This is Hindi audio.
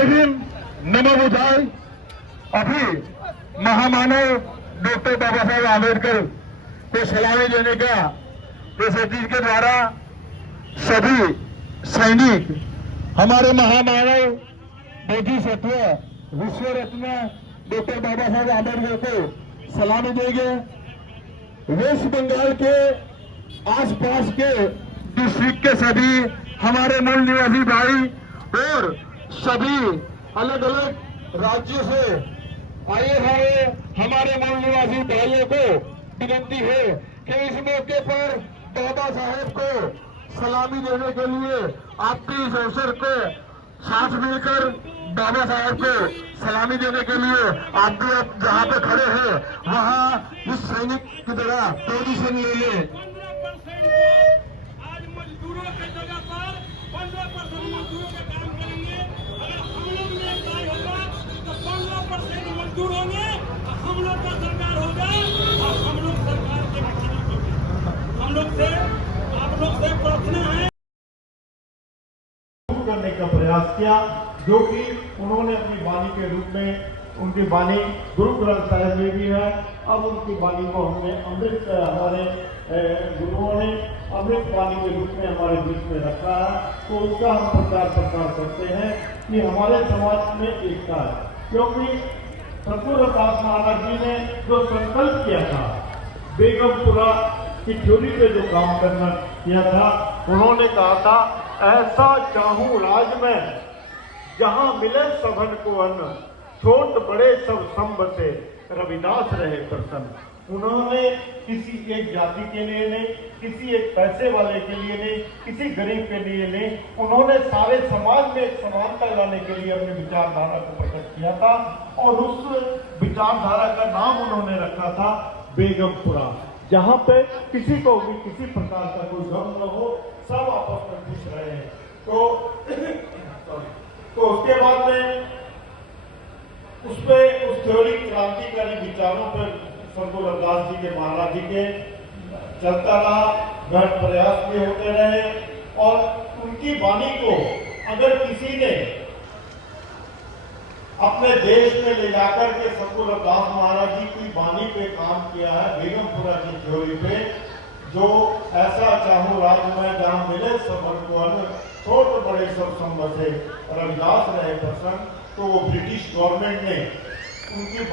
जय भीम, नमो बुद्धाय। अभी महामानव डॉक्टर बाबा साहब आम्बेडकर को सलामी देने का एसएसजी के द्वारा सभी सैनिक हमारे महामानव बोधिसत्व विश्व रत्न डॉक्टर बाबा साहब आम्बेडकर को सलामी देंगे। वेस्ट बंगाल के आसपास के डिस्ट्रिक्ट के सभी हमारे मूल निवासी भाई और सभी अलग अलग राज्यों से आए हुए हमारे मूल निवासी भाइयों को विनती है कि इस मौके पर बाबा साहेब को सलामी देने के लिए आप भी इस अवसर को साथ मिलकर बाबा साहेब को सलामी देने के लिए आप भी अब जहाँ पे खड़े हैं वहाँ इस सैनिक की तरह पोजीशन ले लें। मजदूर होंगे, हम लोग का सरकार होगा और हम लोग सरकार के हम लोग से आप लोग से प्रार्थना है करने का प्रयास किया, जो कि उन्होंने अपनी वाणी के रूप में, उनकी वाणी गुरु ग्रंथ साहिब में भी है। अब उनकी वाणी को हमने अमृत, हमारे गुरुओं ने अमृत वाणी के रूप में हमारे बीच में रखा है, तो उसका हम प्रचार करते हैं कि हमारे समाज में एकता है। क्योंकि सतगुरु रविदास महाराज जी ने जो संकल्प किया था, बेगमपुरा की चोरी पे जो काम करना किया था, उन्होंने कहा था ऐसा चाहूं राज में जहां मिले सबन को अन्न, छोट बड़े सब संब से रविदास रहे प्रसन्न। उन्होंने किसी एक जाति के लिए नहीं, किसी एक पैसे वाले के लिए नहीं, किसी गरीब के लिए नहीं, उन्होंने सारे समाज में एक समानता लाने के लिए अपनी विचारधारा को प्रकट किया था और उस विचारधारा का नाम उन्होंने रखा था बेगमपुरा, जहाँ पे किसी को भी किसी प्रकार का कोई गम न हो, सब आपस में खुश रहे हैं। तो उसके बाद में उस थ्योरी क्रांतिकारी विचारों पर सतगुरु रविदास जी के, महाराज जी के चलता रहा, गढ़ प्रयास भी होते रहे और उनकी वाणी को अगर किसी ने अपने देश में ले जाकर के सतगुरु रविदास महाराज जी की वाणी पे काम किया है, बेगमपुरा की थ्योरी पे, जो ऐसा चाहूं राज में जहां मिले सबन को अन्न, छोट बड़े सब संब से रविदास रहे प्रसन्न, तो वो ब्रिटिश गवर्नमेंट ने उनकी